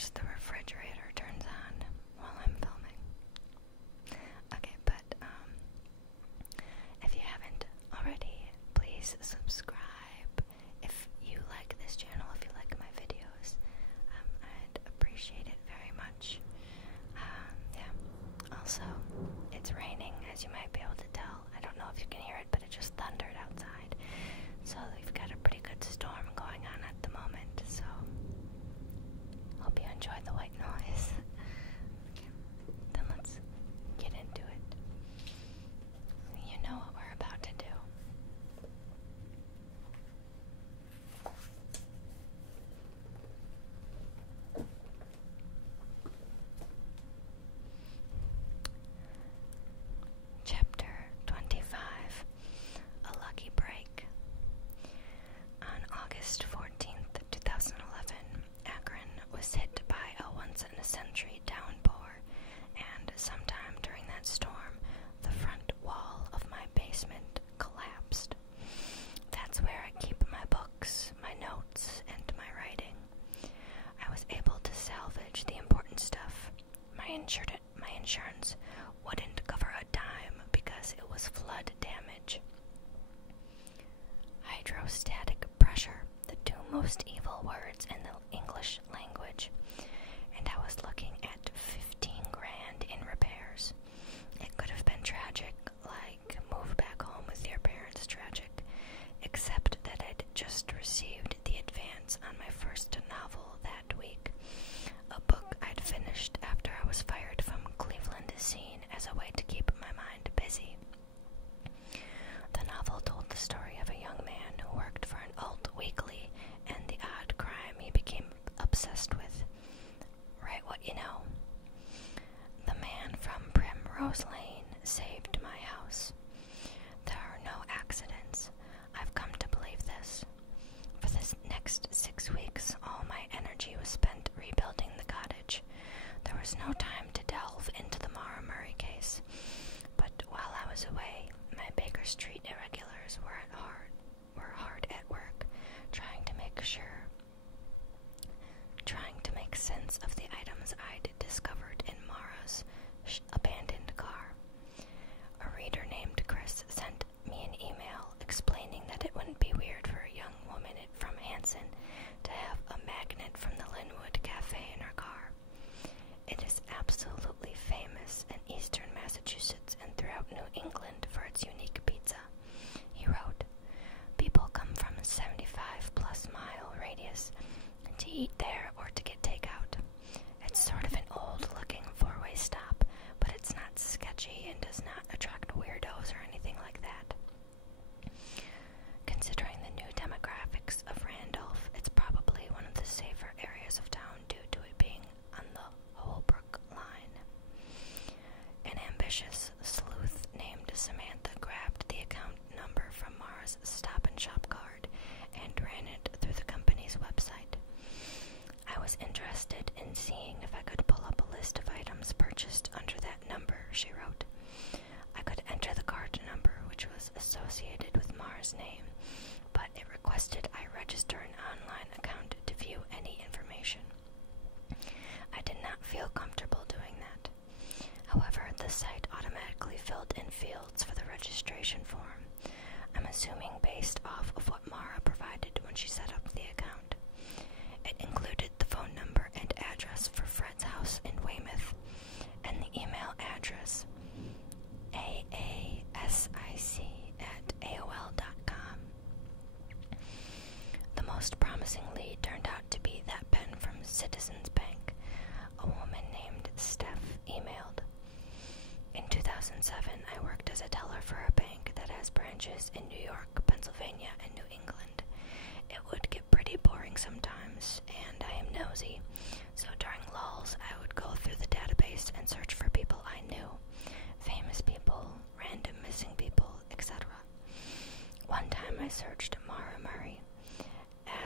course the refrigerator turns on while I'm filming. Okay, but if you haven't already, please subscribe. If you like this channel, if you like my videos, I'd appreciate it very much. Yeah. Also, it's raining, as you might be able to tell. I don't know if you can hear it, but it just thundered outside. So we've got a pretty good storm going on at the moment, so hope you enjoy the white noise. Okay, then let's get into it. You know what we're about to do. Chapter 25, A Lucky Break. On August 14th, 2011, Akron was hit by a once-in-a-century downpour, and sometime during that storm, the front wall of my basement collapsed. That's where I keep my books, my notes, and my writing. I was able to salvage the important stuff. My insurance wouldn't cover a dime because it was flood damage. Hydrostatic pressure, the two most evil words in the English language, and I was looking at 15 grand in repairs. It could have been tragic, like move back home with your parents tragic, except that I'd just received the advance on my first novel that week, a book I'd finished after I was fired from Cleveland Scene as a way to keep my mind busy. The novel told the story of a young man who worked for an alt weekly and the odd crime he became obsessed with. Right, what you know. The man from Primrose Lane saved my house. There are no accidents. I've come to believe this. For the next 6 weeks, all my energy was spent rebuilding the cottage. There was no time to delve into the Maura Murray case. But while I was away, my Baker Street irregulars were hard at work, trying to make sense of the items I'd discovered in Maura's abandoned car. A reader named Chris sent me an email explaining that it wouldn't be weird for a young woman from Hanson to have a magnet from the Linwood Cafe in her car. It is absolutely famous in eastern Massachusetts and throughout New England for its unique pizza. He wrote, "People come from a 75-plus mile radius to eat there or to get takeout. It's sort of an old-looking four-way stop, but it's not sketchy and does not attract weirdos or anything like that." Considering the new demographics of Randolph, it's probably one of the safer areas of town due to it being on the Holbrook line. An ambitious sleuth named Samantha grabbed the account number from Maura's Stop and Shop card and ran it through the company's website. I was interested in seeing if I could pull up a list of items purchased under that number, she wrote. I could enter the card number, which was associated with Maura's name, but it requested I register an online account to view any information. I did not feel comfortable doing that. However, the site automatically filled in fields for the registration form, I'm assuming based off of what Maura provided when she set up the account. It included the phone number and address for Fred's house in Weymouth, and the email address aasic@aol.com. The most promising lead turned out to be that pen from Citizens Bank. A woman named Steph emailed. In 2007, I worked as a teller for a bank that has branches in New York, Pennsylvania, and New England. It would get pretty boring sometimes, and I am nosy, so during lulls I would go through the database and search for people I knew, famous people, random missing people, etc. One time I searched Maura Murray.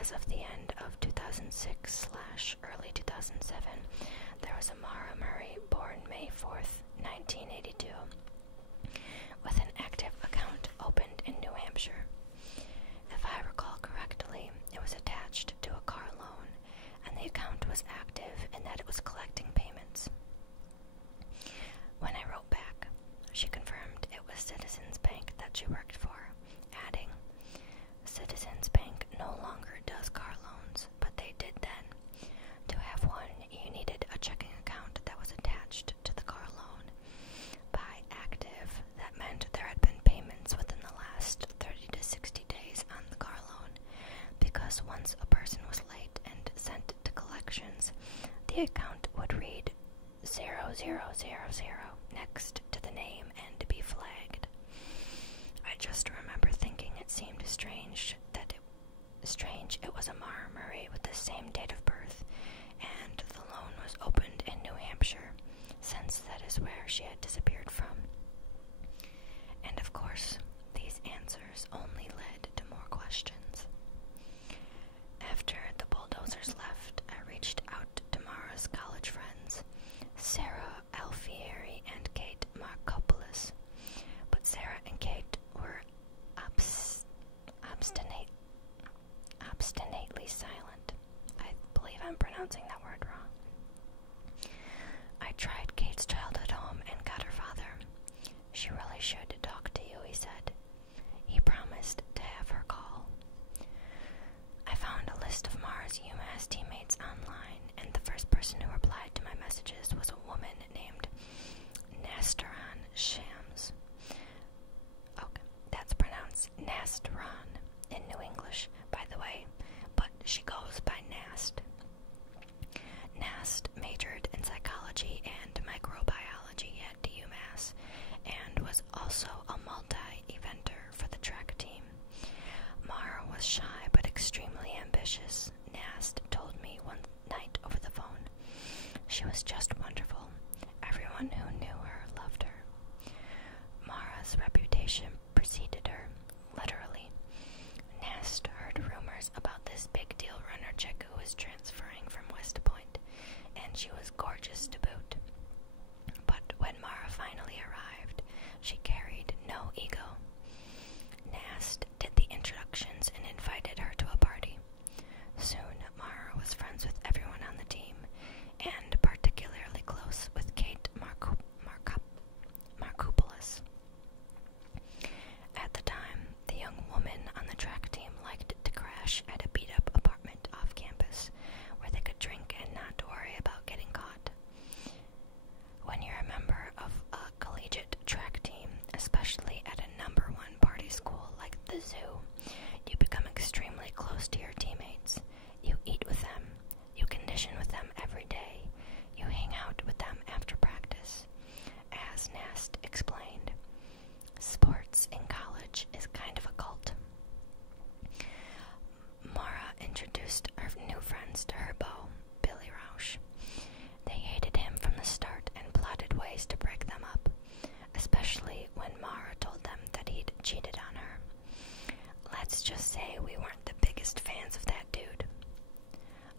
As of the end of 2006/early 2007, there was a Maura Murray born May 4th, 1982, with an active account opened in New Hampshire. If I recall correctly, it was attached to a car loan, and the account was active in that strange. It was a Maura Murray with the same date of birth, and the loan was opened in New Hampshire, since that is where she had disappeared from. And of course, these answers only led to more questions. After the bulldozers left, I reached out to Maura's college friends, Sarah Alfieri and Kate Markopoulos, but Sarah and Kate were obstinately silent. I believe I'm pronouncing that word wrong. I tried Kate's childhood home and got her father. She really should talk to you, he said. He promised to have her call. I found a list of Maura's UMass teammates online, and the first person who replied to my messages was a woman named Nastaran Shams. Okay, that's pronounced Nastaran in New English, by the way, but she goes by Nast. Nast majored in psychology and microbiology at UMass, and was also a multi-eventer for the track team. Maura was shy but extremely ambitious, Nast told me one night over the phone. She was just wonderful. Everyone who knew her loved her. Maura's reputation preceded her, literally. Nast heard rumors about this big deal runner chick who was transferring from West Point, and she was gorgeous to boot. But when Maura finally arrived, she carried no ego. Nast did the introductions and invited her to a party. Soon, Maura was friends with everyone on the team, and particularly close with Kate Markopoulos. At the time, the young woman on the track team liked to crash at a beat-up apartment off campus, where they could drink and not worry about getting caught. When you're a member of a collegiate track team, especially at a number one party school like the zoo, you become extremely close to your teammates. You eat with them, you condition with them every day, you hang out with them after practice. As Nast explained, sports in college is kind of a cult. Maura introduced her new friends to her beau, Billy Rausch. They hated him from the start and plotted ways to break them up, especially when Maura told them that he'd cheated on her. Let's just say we weren't the biggest fans of that dude.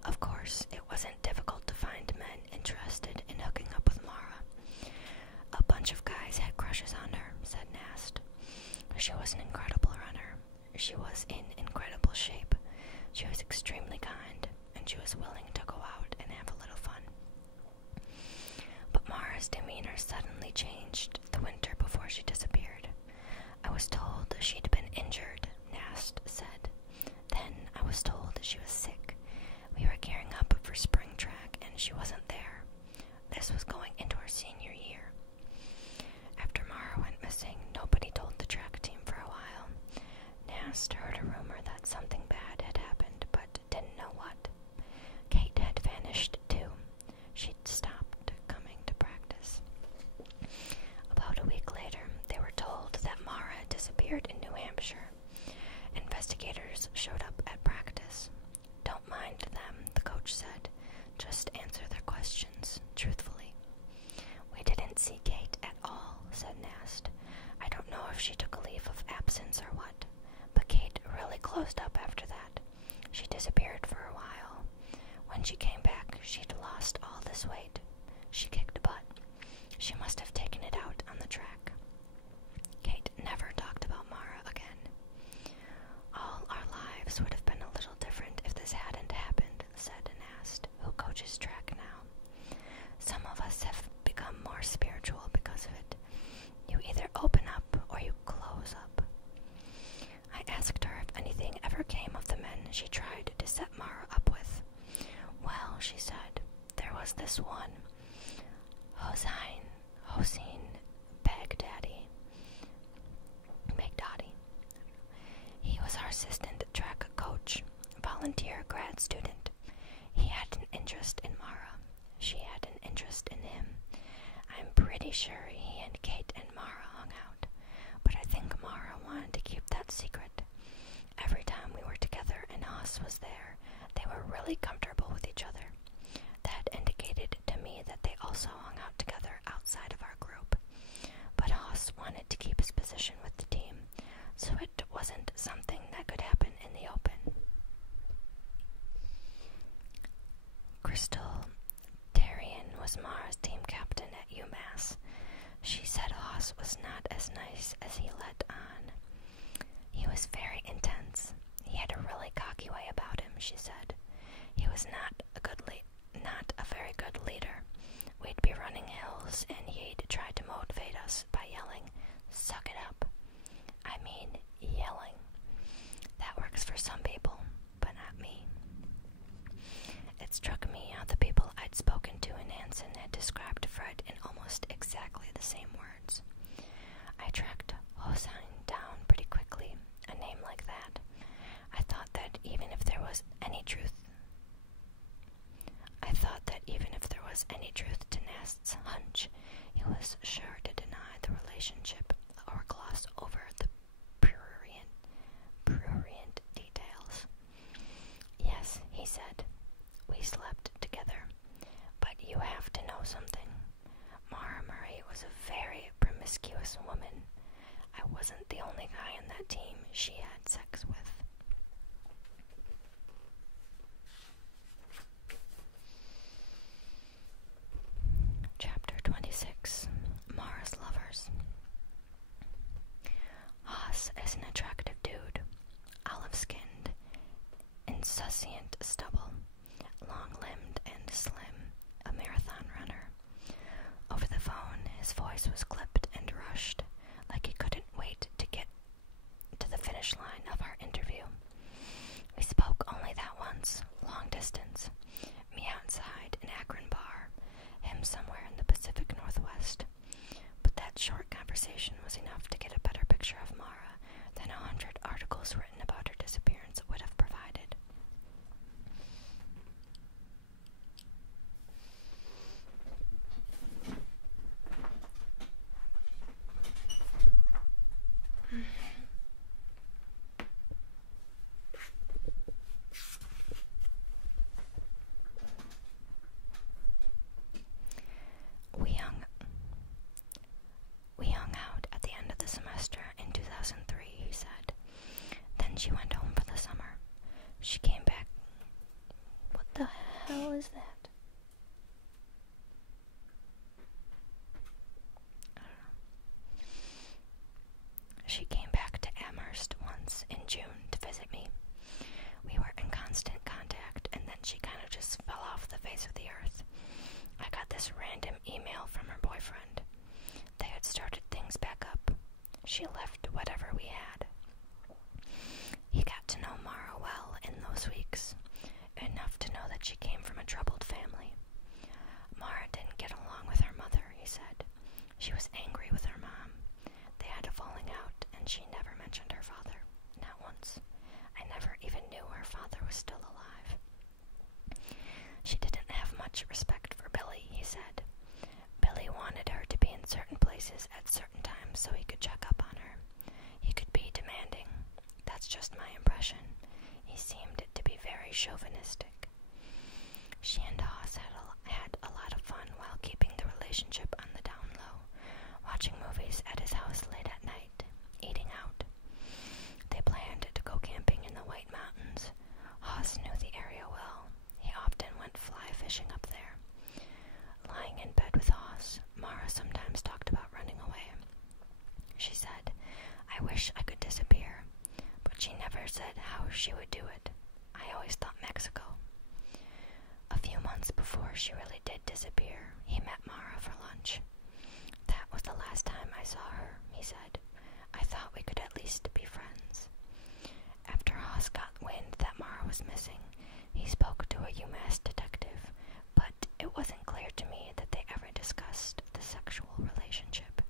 Of course, it wasn't difficult to find men interested in hooking up with Maura. A bunch of guys had crushes on her, said Nast. She was an incredible runner. She was in incredible shape. She was extremely kind, and she was willing to go out and have a little fun. But Maura's demeanor suddenly changed the winter before she disappeared. I was told she'd been injured, Nast said. Then I was told she was sick. We were gearing up for spring track, and she wasn't there. This was going into her senior year. After Maura went missing, nobody told the track team for a while. Nast heard a rumor that something bad had happened, but didn't know what. Kate had vanished too. She'd stopped coming to practice. About a week later, they were told that Maura had disappeared in New Hampshire. Investigators showed up at practice. Don't mind them, the coach said. Just answer their questions truthfully. We didn't see Kate at all, said Nast. I don't know if she took a leave of absence or what, but Kate really closed up after that. She disappeared for a while. When she came back, she'd lost all this weight. She kicked butt. She must have taken it out on the track. Kate never talked about Maura again. All our lives would have been a little different if this hadn't happened, said Nast, who coaches track now. Some of us have become more spiritual because of it. You either open up or you close up. I asked her if anything ever came of the men she tried to set Maura up with. Well, she said, there was this one, Hossein Baghdadi. He was our assistant track coach, volunteer grad student. He had an interest in Maura. She had an interest in him. I'm pretty sure he and Kate and Maura hung out, but I think Maura wanted to keep that secret. Every time we were together and Hoss was really comfortable with each other. That indicated to me that they also hung out together outside of our group. But Haas wanted to keep his position with the team, so it wasn't something that could happen in the open. Crystal Tarian was Maura's team captain at UMass. She said Haas was not as nice as he let on. He was very intense. He had a really cocky way about him, she said. He was not a very good leader. We'd be running hills, and he'd try to motivate us by yelling, "Suck it up." I mean, yelling. That works for some people, but not me. It struck me how the people I'd spoken to in Anson had described Fred in almost exactly the same words. I tracked Hossein down pretty quickly, a name like that. I thought that even if there was any truth to Nast's hunch, he was sure to deny the relationship or gloss over the prurient details. "Yes," he said, "we slept together, but you have to know something. Maura Murray was a very promiscuous woman. I wasn't the only guy on that team she had sex with." Chapter 26. Maura's Lovers. Haas is an attractive dude, olive-skinned, insouciant stubble, long-limbed and slim, a marathon runner. Over the phone, his voice was clipped and rushed, like he couldn't wait to get to the finish line of our interview. We spoke only that once, long distance, me outside an Akron bar, him somewhere in the Pacific Northwest. But that short conversation was enough to get a better picture of Maura than 100 articles written about her disappearance would have provided. We hung out at the end of the semester in 2003, he said. Then she went home for the summer. She came back. What the hell is that? I don't know. She came back to Amherst once in June to visit me. We were in constant contact, and then she kind of just fell off the face of the earth. I got this random email from her boyfriend. They had started things back up. She left whatever we had. He got to know Maura well in those weeks, enough to know that she came from a troubled family. Maura didn't get along with her mother, he said. She was angry with her mom. They had a falling out, and she never mentioned her father. Not once. I never even knew her father was still alive. She didn't have much respect for Billy, he said. Billy wanted her to be in certain places at certain times so he could check up on her. He could be demanding. That's just my impression. He seemed to be very chauvinistic. She and Haas had a lot of fun while keeping the relationship on the down low, watching movies at his house late at night, eating out. They planned to go camping in the White Mountains. Haas knew the area well. He often went fly fishing up there. Lying in bed with Haas, Maura sometimes talked about running away. She said, "I wish I could disappear," but she never said how she would do it. I always thought Mexico. A few months before she really did disappear, he met Maura for lunch. "That was the last time I saw her," he said. "I thought we could at least be friends." After Haas got wind that Maura was missing, he spoke to a UMass detective, but it wasn't clear to me that they ever discussed the sexual relationship.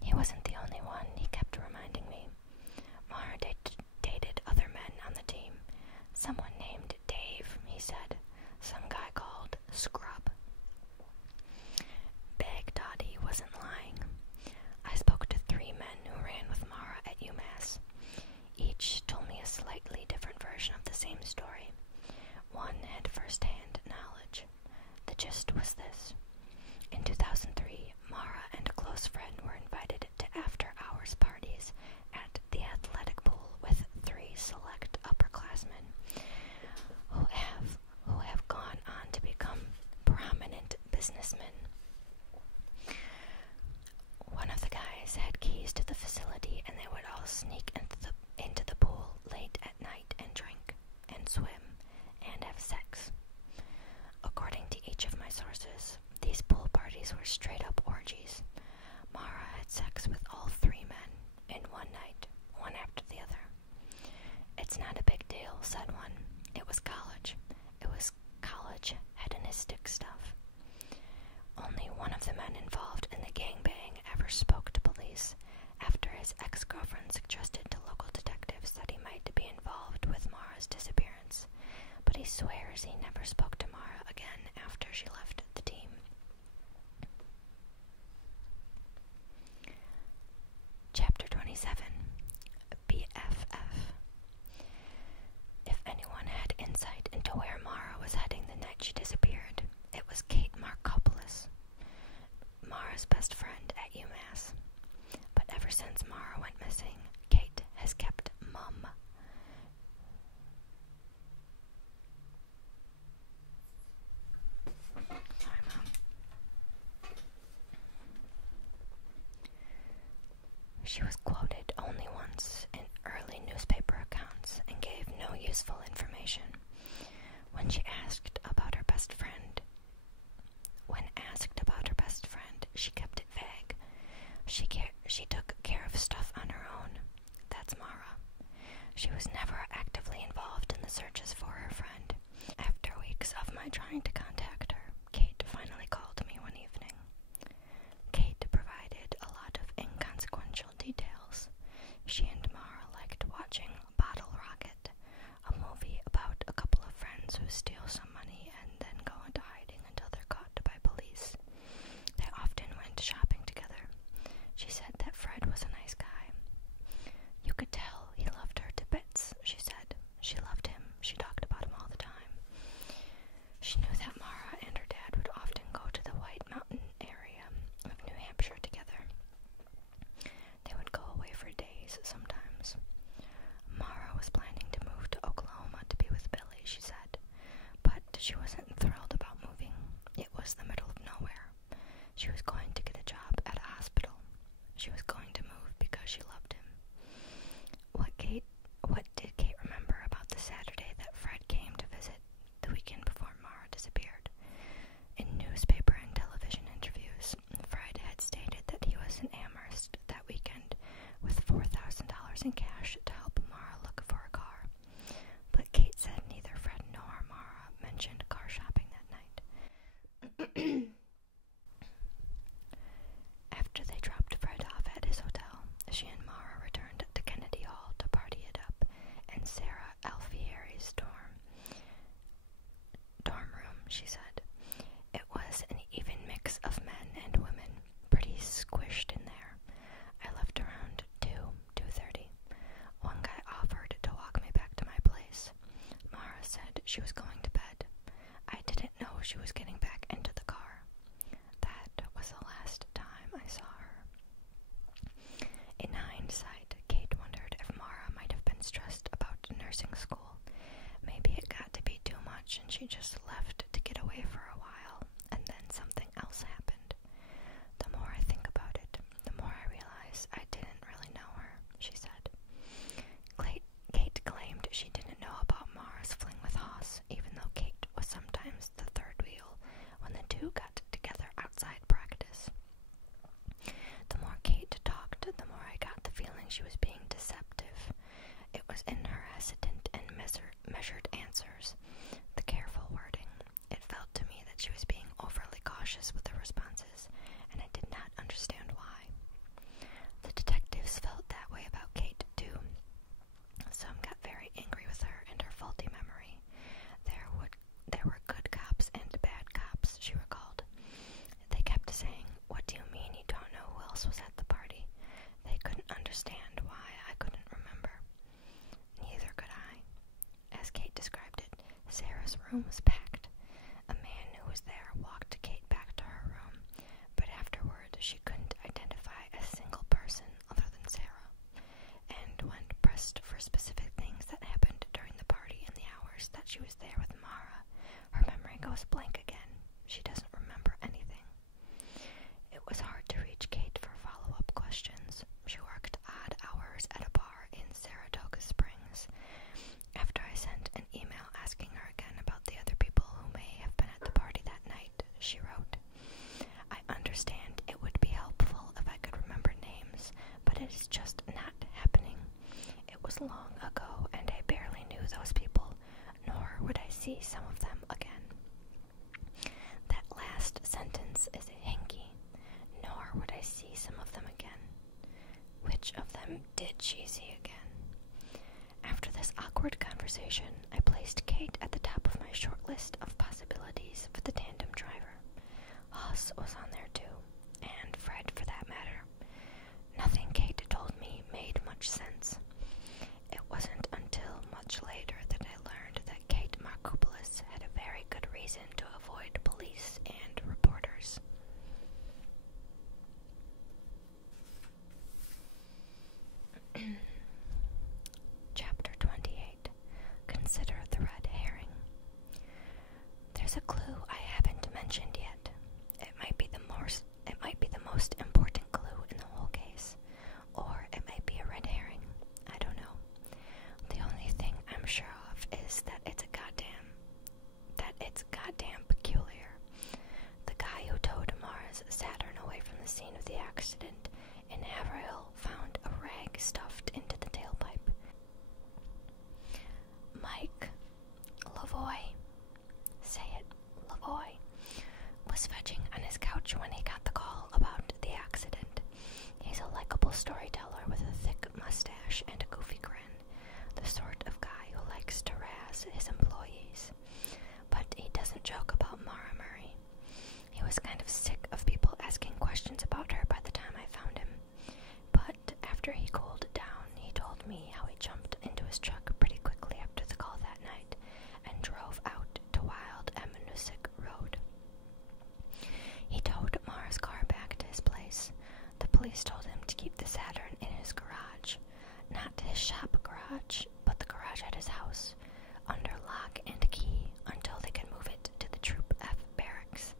He wasn't the only one, he kept reminding me. Maura dated other men on the team. Someone named Dave, he said. Some guy called Scrub. Baghdadi wasn't lying. I spoke to 3 men who ran with Maura at UMass. Each told me a slightly different version of the same story. Maura's disappearance, but he swears he never spoke to Maura again after she left the team. Chapter 27. BFF. If anyone had insight into where Maura was heading the night she disappeared, it was Kate Markopoulos, Maura's best friend at UMass. But ever since Maura went missing, Kate has kept mum. Sorry, Mom. She was quoted only once in early newspaper accounts and gave no useful information. When asked about her best friend, she kept it vague. She took care of stuff on her own. That's Maura. She was never actively involved in the searches for her friend. After weeks of my trying to contact her, Kate finally called me one evening. Kate provided a lot of inconsequential details. She and Maura liked watching Bottle Rocket, a movie about a couple of friends who steal some money and then go into hiding until they're caught by police. They often went shopping together. She said that Fred was a nice guy. You could tell he loved her to bits, she said. She loved him. She talked about him all the time. She knew that Maura and her dad would often go to the White Mountain area of New Hampshire together. They would go away for days sometimes. Maura was planning to move to Oklahoma to be with Billy, she said, but she wasn't thrilled about moving. It was the middle of nowhere. She was going to get a job at a hospital. She was going to move because she loved him. What did Kate remember about the Saturday that Fred came to visit the weekend before Maura disappeared? In newspaper and television interviews, Fred had stated that he was in Amherst that weekend with $4,000 in cash to help Maura look for a car. But Kate said neither Fred nor Maura mentioned car shopping that night. After they dropped Fred off at his hotel, she and Maura returned to Kennedy Hall to party it up in Sarah Alfieri's dorm room, she said. It was an even mix of men and women, pretty squished in there. I left around 2:30. One guy offered to walk me back to my place. Maura said she was going to bed. I didn't know she was getting back into the car. That was the last time I saw her. In hindsight, Kate wondered if Maura might have been stressed about nursing school. Maybe it got to be too much and she just left to get away for a while, and then something else happened. The more I think about it, the more I realize I didn't really know her, she said. Kate claimed she didn't know about Maura's fling with Haas, even though Kate was sometimes the third wheel when the two got together outside practice. The more Kate talked, the more I got the feeling she was being deceptive. It was in her hesitant and measured answers, the careful wording. It felt to me that she was being overly cautious with her responses, and I did not understand why. The detectives felt that way about Kate, too. Some got very angry with her and her faulty memory. There were good cops and bad cops, she recalled. They kept saying, "What do you mean you don't know who else was at the party?" They couldn't understand why I couldn't remember. Neither could I. As Kate described it, Sarah's room was packed. A man who was there walked Kate back to her room, but afterward she couldn't identify a single person other than Sarah. And when pressed for specific things that happened during the party and the hours that she was there with Maura, her memory goes blank again. She doesn't remember anything. It was hard to reach Kate for follow-up questions. She worked odd hours at a bar in Saratoga Springs. After I sent an email asking her again about the other people who may have been at the party that night, she wrote, "I understand it would be helpful if I could remember names, but it is just not happening. It was long ago, and I barely knew those people, nor would I see some of them again." That last sentence is hinky. Nor would I see some of them again. Which of them did she see again? After this awkward conversation, conversation, I placed Kate at the top of my short list of possibilities for the tandem driver. Hoss was on there too, and Fred for that matter. Nothing Kate told me made much sense. It wasn't until much later that I learned that Kate Markopoulos had a very good reason to avoid police and reporters. Chapter 28. Consider the red herring. There's a clue I haven't mentioned yet. It might be the most important clue in the whole case, or it might be a red herring. I don't know. The only thing I'm sure of is that it's goddamn peculiar. The guy who towed Maura's Saturn away from the scene of the accident in Haverhill found a rag stuffed into the tailpipe. Mike Lavoie, say it, Lavoie, was fetching on his couch when he got the call about the accident. He's a likable storyteller with a thick mustache and a goofy grin, the sort of guy who likes to razz his employees. But he doesn't joke about Maura Murray. He was kind of sick of people asking questions about her by the time I found him. But after he cooled down, he told me how he jumped into his truck pretty quickly after the call that night and drove out to Wild Ammonoosuc Road. He towed Maura's car back to his place. The police told him to keep the Saturn in his garage. Not his shop garage, but the garage at his house, under lock and key until they could move it to the Troop F barracks.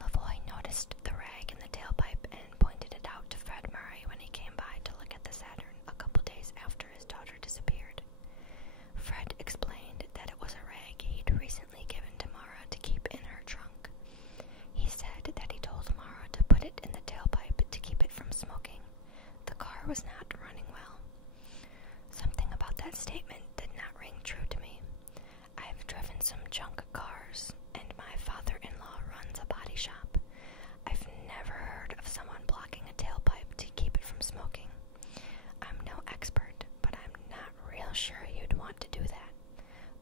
Lavoie noticed the rag in the tailpipe and pointed it out to Fred Murray when he came by to look at the Saturn a couple days after his daughter disappeared. Fred explained that it was a rag he'd recently given to Maura to keep in her trunk. He said that he told Maura to put it in the tailpipe to keep it from smoking. The car was not running well. Something about that statement did not ring true to me. I've driven some junk cars, and my father-in-law runs a body shop. I've never heard of someone blocking a tailpipe to keep it from smoking. I'm no expert, but I'm not real sure you'd want to do that.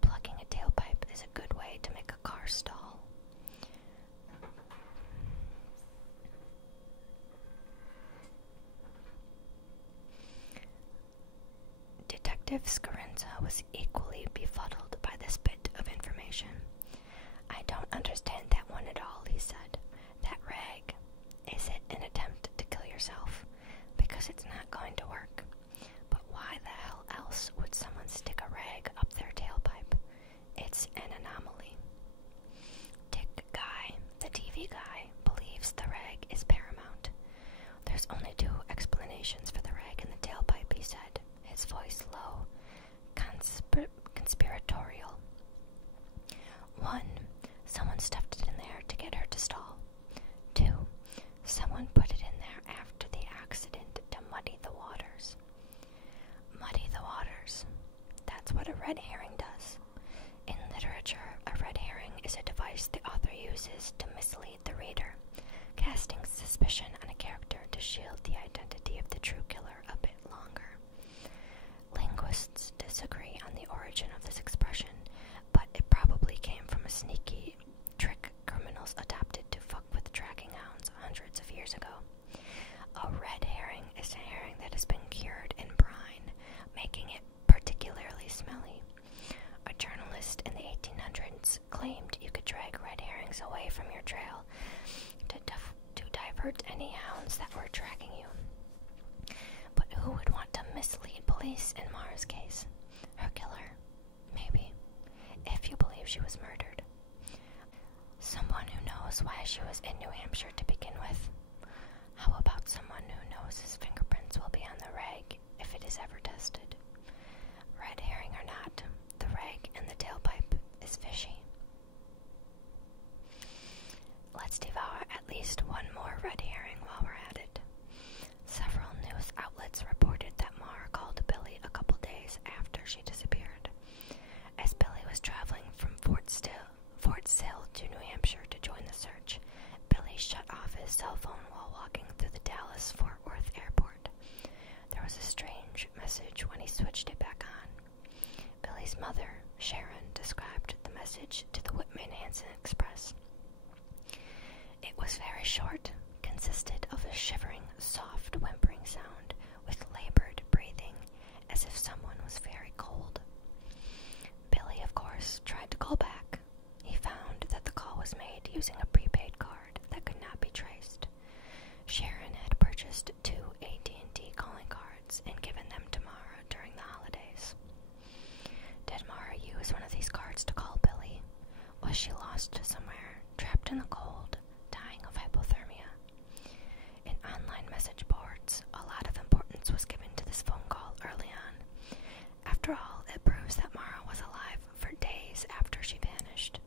Plugging a tailpipe is a good way to make a car stall. Detective Scarenza was equally befuddled by this bit of information. I don't understand that one at all, he said. That rag. Is it an attempt to kill yourself? Because it's not going to work. But why the hell else would someone stick a rag up their tailpipe? It's an anomaly. Dick Guy, the TV guy, believes the rag is paramount. There's only two explanations for the rag in the tailpipe, he said, his voice low, conspiratorial. One, someone stuffed it in there to get her to stall. Two, someone put it in there after the accident to muddy the waters. Muddy the waters. That's what a red herring does. In literature, a red herring is a device the author uses to mislead the reader, casting suspicion on a character to shield the identity of the true killer a bit longer. Linguists disagree on the origin of this expression, but it probably came from a sneaky trick criminals adopted to fuck with tracking hounds hundreds of years ago. A red herring is a herring that has been cured in brine, making it particularly smelly. A journalist in the 1800s claimed you could drag red herrings away from your trail to divert any hounds that were tracking you. But who would want to mislead police in Maura's case? Her killer? Maybe. If you believe she was murdered. Someone who knows why she was in New Hampshire to begin with. How about someone who knows his fingerprints will be on the rag if it is ever tested? Red herring or not, the rag in the tailpipe is fishy. Let's devour at least one more red herring while we're at it. Several news outlets reported that Maura called Billy a couple days after she disappeared. As Billy was traveling from Fort Sill to New Hampshire to join the search, Billy shut off his cell phone while walking through the Dallas-Fort Worth airport. There was a strange message when he switched it back on. Billy's mother, Sharon, described the message to the Whitman Hanson Express. It was very short, consisted of a shivering, soft whimpering sound with labored breathing, as if someone was very cold. Billy, of course, tried to call back. He found that the call was made using a prepaid card that could not be traced. Sharon had purchased 2 AT&T calling cards and given them to Maura during the holidays. Did Maura use one of these cards to call Billy? Was she lost somewhere, trapped in the cold, dying of hypothermia? In online message boards, a lot of importance was given to this phone call early on. After all, it proves that Maura was alive for days after she vanished.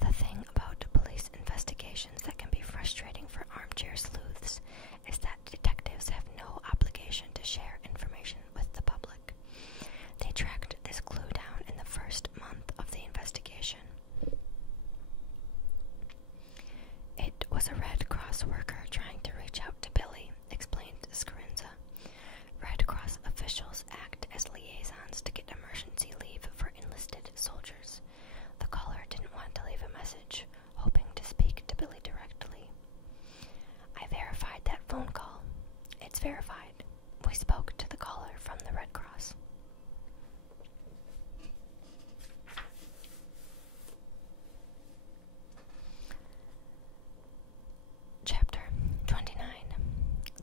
The thing about police investigations that can be frustrating for armchair sleuths is that detectives have no obligation to share information with the public. They tracked this clue down in the first month of the investigation. It was a Red Cross worker trying to reach out to Billy, explained Scarinza. Red Cross officials act as liaisons to get emergency leave for enlisted soldiers. The caller didn't want to leave a message, hoping to speak to Billy directly. I verified that phone call. It's verified. We spoke to the caller from the Red Cross. Chapter 29.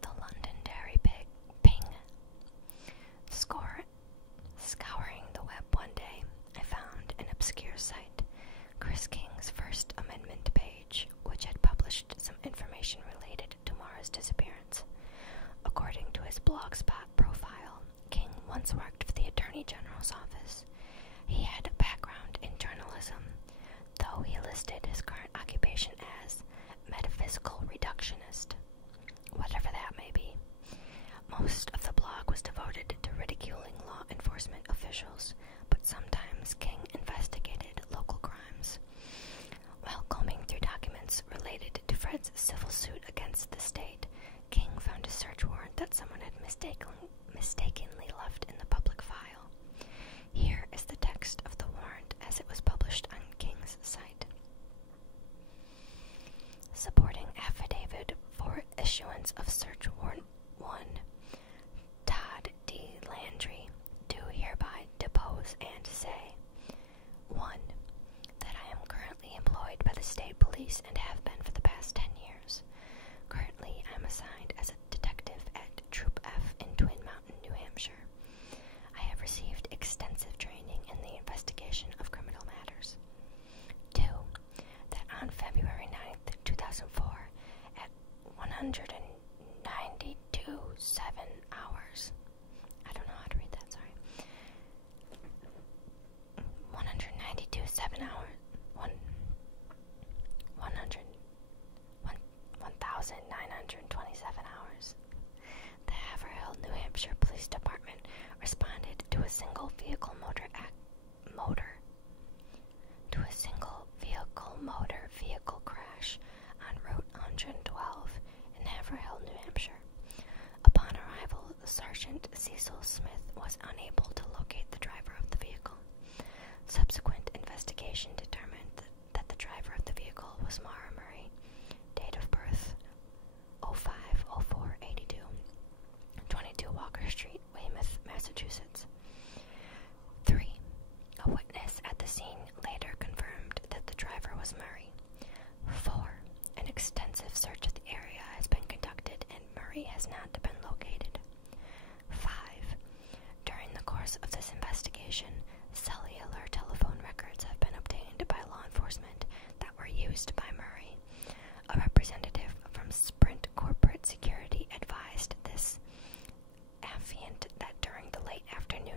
The Londonderry Ping. Scouring the web one day, I found an obscure site, Chris King's First Amendment page, which had published some information related to Maura's disappearance. According to his Blogspot profile, King once worked for the Attorney General's office. He had a background in journalism, though he listed his current occupation as metaphysical reductionist, whatever that may be. Most of the blog was devoted to ridiculing law enforcement officials, but sometimes King investigated local crimes. While combing through documents related to Fred's civil suit against the state, King found a search warrant that someone had mistakenly left in the public file. Here is the text of the warrant as it was published on King's site. Supporting affidavit for issuance of search warrant 1. Todd D. Landry, do hereby depose and say 1. That I am currently employed by the state police and have been for the past 10 years. Currently, I am assigned as a detective at Troop F in Twin Mountain, New Hampshire. I have received extensive training in the investigation of criminal matters. 2. That on February 9th, 2004, at 192.7 hours. I don't know how to read that, sorry. 192.7 hours. 1,927 hours. The Haverhill, New Hampshire Police Department responded to a single vehicle motor vehicle crash on Route 112 in Haverhill, New Hampshire. Upon arrival, Sergeant Cecil Smith was unable to locate the driver of the vehicle. Subsequent investigation determined that the driver of the vehicle was Maura Murray, date of birth 05/04/82, 22 Walker Street, Weymouth, Massachusetts. 3. A witness at the scene later confirmed that the driver was Murray. 4. An extensive search of the area has been conducted and Murray has not been located. 5. During the course of this investigation, cellular telephone records have been obtained by law enforcement that were used by Murray. A representative from Sprint Corporate Security advised this affiant that during the late afternoon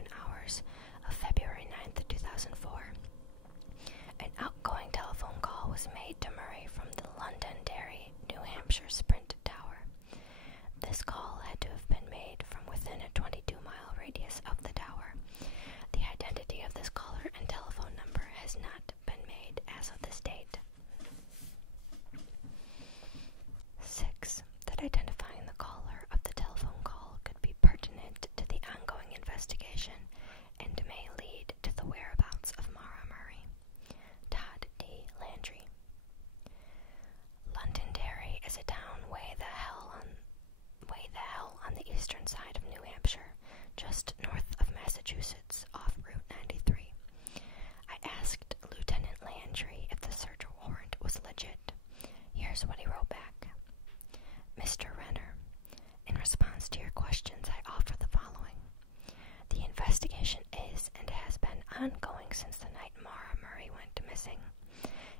ongoing since the night Maura Murray went missing.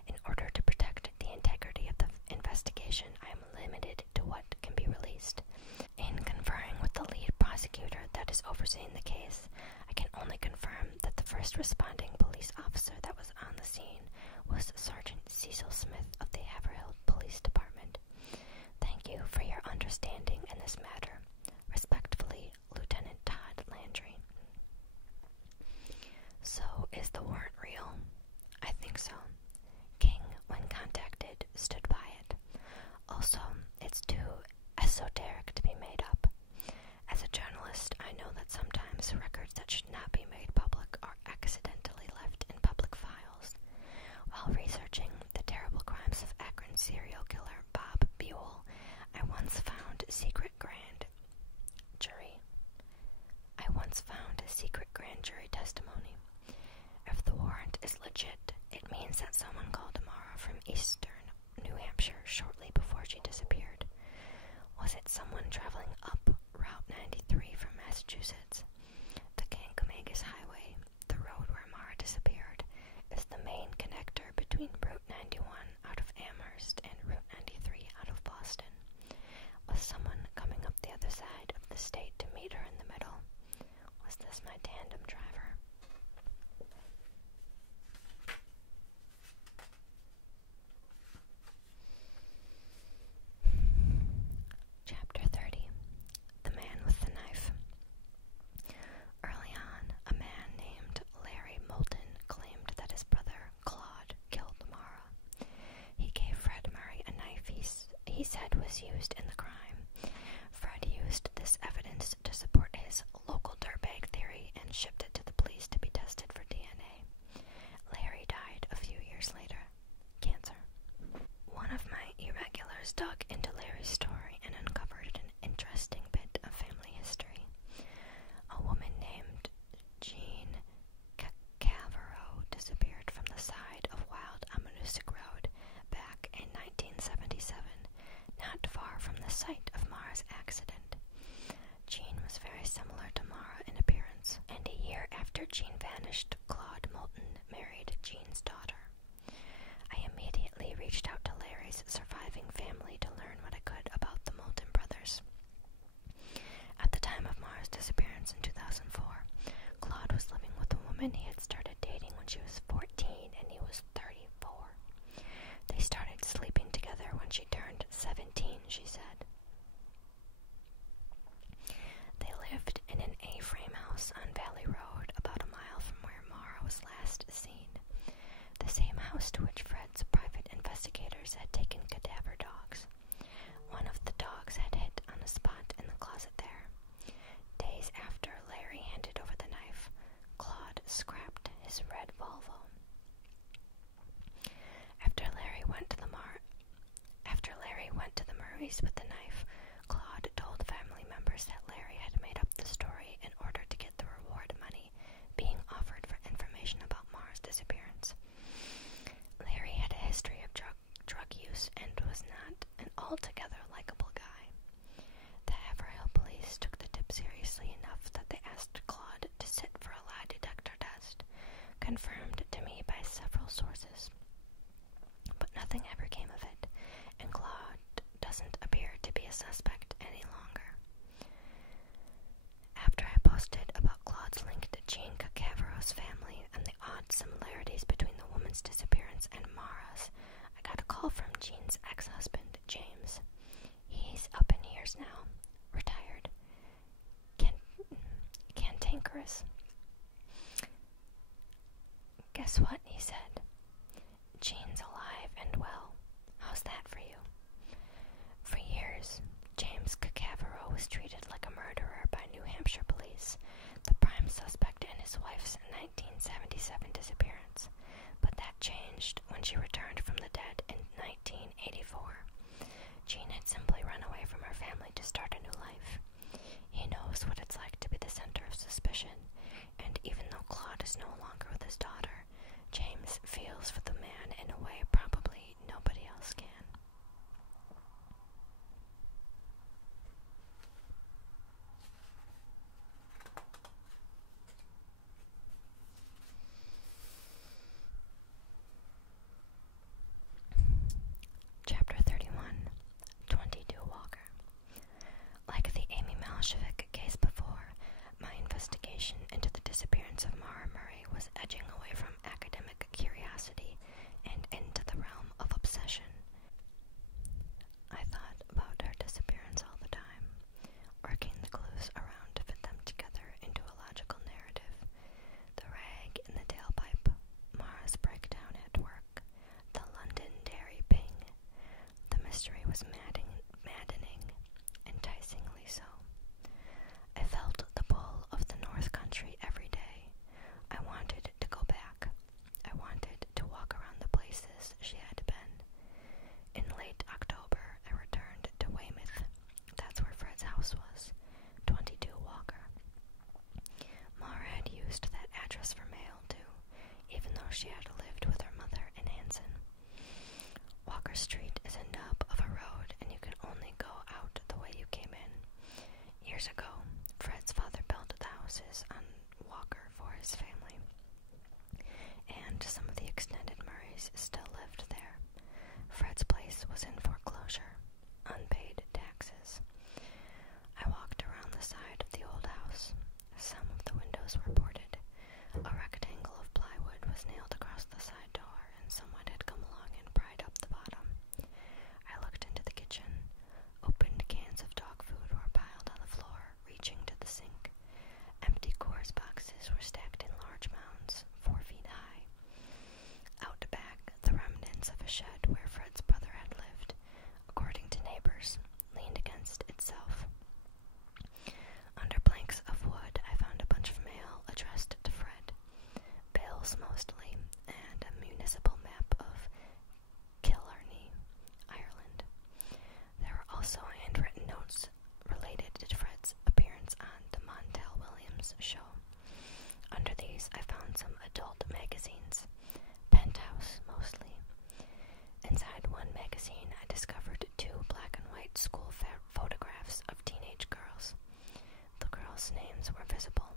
In order to protect the integrity of the investigation, I am limited to what can be released. In conferring with the lead prosecutor that is overseeing the case, I can only confirm that the first responding police officer that was on the scene was Sergeant Cecil Smith of the Haverhill Police Department. Thank you for your understanding in this matter. Respectfully, Lieutenant Todd Landry. So, is the warrant real? I think so. King, when contacted, stood by it. Also, it's too esoteric to be made up. As a journalist, I know that sometimes records that should not be made public are accidentally left in public files. While researching the terrible crimes of Akron serial killer Bob Buell, I once found secret grand jury testimony. If the warrant is legit, it means that someone called Maura from eastern New Hampshire shortly before she disappeared. Was it someone traveling up Route 93 from Massachusetts? The Kankamagus Highway, the road where Maura disappeared, is the main connector between Route 91 out of Amherst and Route 93 out of Boston. Was someone coming up the other side of the state to meet her in the middle? Was this my tandem driver? Chapter 30. The Man with the Knife. Early on, a man named Larry Moulton claimed that his brother, Claude, killed Maura. He gave Fred Murray a knife he said was used in the crime. Fred used this evidence to support his local dirtbag theory and shipped it to the police to be tested for DNA. Larry died a few years later. Cancer. One of my irregulars dug into Larry's story and uncovered an interesting bit of family history. A woman named Jean Cavero disappeared from the side of Wild Amanusic Road back in 1977, not far from the site of Maura's accident. Jean was very similar to Maura in appearance, and a year after Jean vanished, Claude Moulton married Jean's daughter. I immediately reached out to Larry's surviving family to learn what I could about the Moulton brothers. At the time of Maura's disappearance in 2004, Claude was living with a woman he had started dating when she was 14 and he was 34. They started sleeping together when she turned 17, she said. They lived in an A-frame house on Valley Road, about a mile from where Maura was last seen. The same house to which Fred's private investigators had taken cadaver dogs. One of the dogs had hit on a spot in the closet there. Days after Larry handed over the knife, Claude scrapped his red Volvo. After Larry went to the Murrays with the knife, Claude told family members that Larry had made up the story in order to get the reward money being offered for information about Maura's disappearance. Larry had a history of drug use and was not an altogether likable guy. The Haverhill police took the tip seriously enough that they asked Claude to sit for a lie detector test, confirmed to me by several sources. But nothing ever came of it, and Claude doesn't appear to be a suspect any longer. After I posted about Claude's link to Jean Cavero's family and the odd similarities between the woman's disappearance and Maura's, I got a call from Jean's ex-husband, James. He's up in years now, retired, cantankerous. Guess what? He said. Jean's alive and well. How's that for you? For years, James Cavero was treated like a murderer by New Hampshire police, the prime suspect in his wife's 1977 disappearance. But that changed when she returned from the dead in 1984. Jean had simply run away from her family to start a new life. He knows what it's like to be the center of suspicion, and even though Claude is no longer with his daughter, James feels for the man in a way probably nobody else can. edging away from academic curiosity and into the realm of obsession. I thought about her disappearance all the time, working the clues around to fit them together into a logical narrative. The rag in the tailpipe, Maura's breakdown at work, the London dairy ping. The mystery was maddening, enticingly so. I felt the pull of the North Country every day. I wanted to go back. I wanted to walk around the places she had been. In late October, I returned to Weymouth. That's where Fred's house was, 22 Walker. Maura had used that address for mail, too, even though she had lived with her mother in Anson. Walker Street is a nub of a road, and you can only go out the way you came in. Years ago, Fred's father built the houses on Walker for his family, and some of the extended Murrays still lived there. Fred's place was in foreclosure, unpaid taxes. I walked around the side of the old house. Some of the windows were boarded. A rectangle of plywood was nailed across the side door, and someone had come along and pried up the bottom. I looked into the kitchen. Opened cans of dog food were piled on the floor, reaching to the sink. Empty Coors boxes were stacked in large mounds, 4 feet high. Out back, the remnants of a shed where Fred's brother had lived, according to neighbors, leaned against itself. Under planks of wood, I found a bunch of mail addressed to Fred, bills mostly, and a municipal map of Killarney, Ireland. There were also handwritten notes related to Fred's appearance on the Montel Williams show. Under these, I found some adult magazines, Penthouse mostly. Inside one magazine, I discovered 2 black and white school photographs of teenage girls. The girls' names were visible.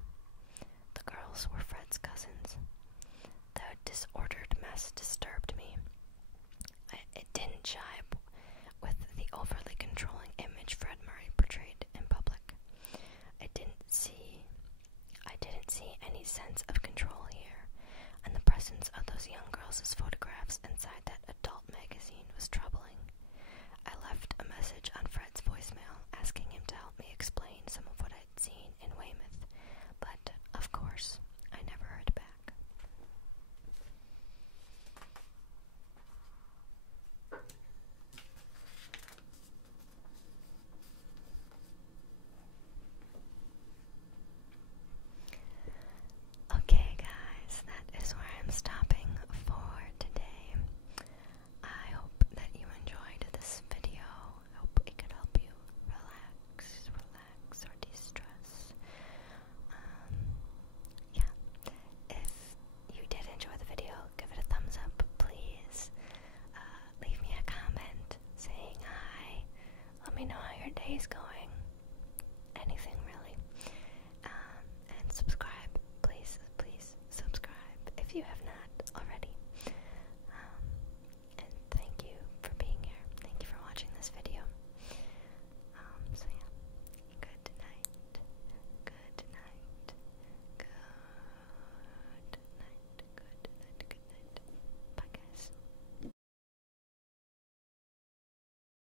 The girls were Fred's cousins. The disordered mess disturbed me. It didn't jibe with the overly controlling image Fred Murray portrayed in public. I didn't see any sense of control here, and the presence of those young girls' photographs inside that adult magazine was troubling. I left a message on Fred's voicemail asking him to help me explain some of what I'd seen in Weymouth.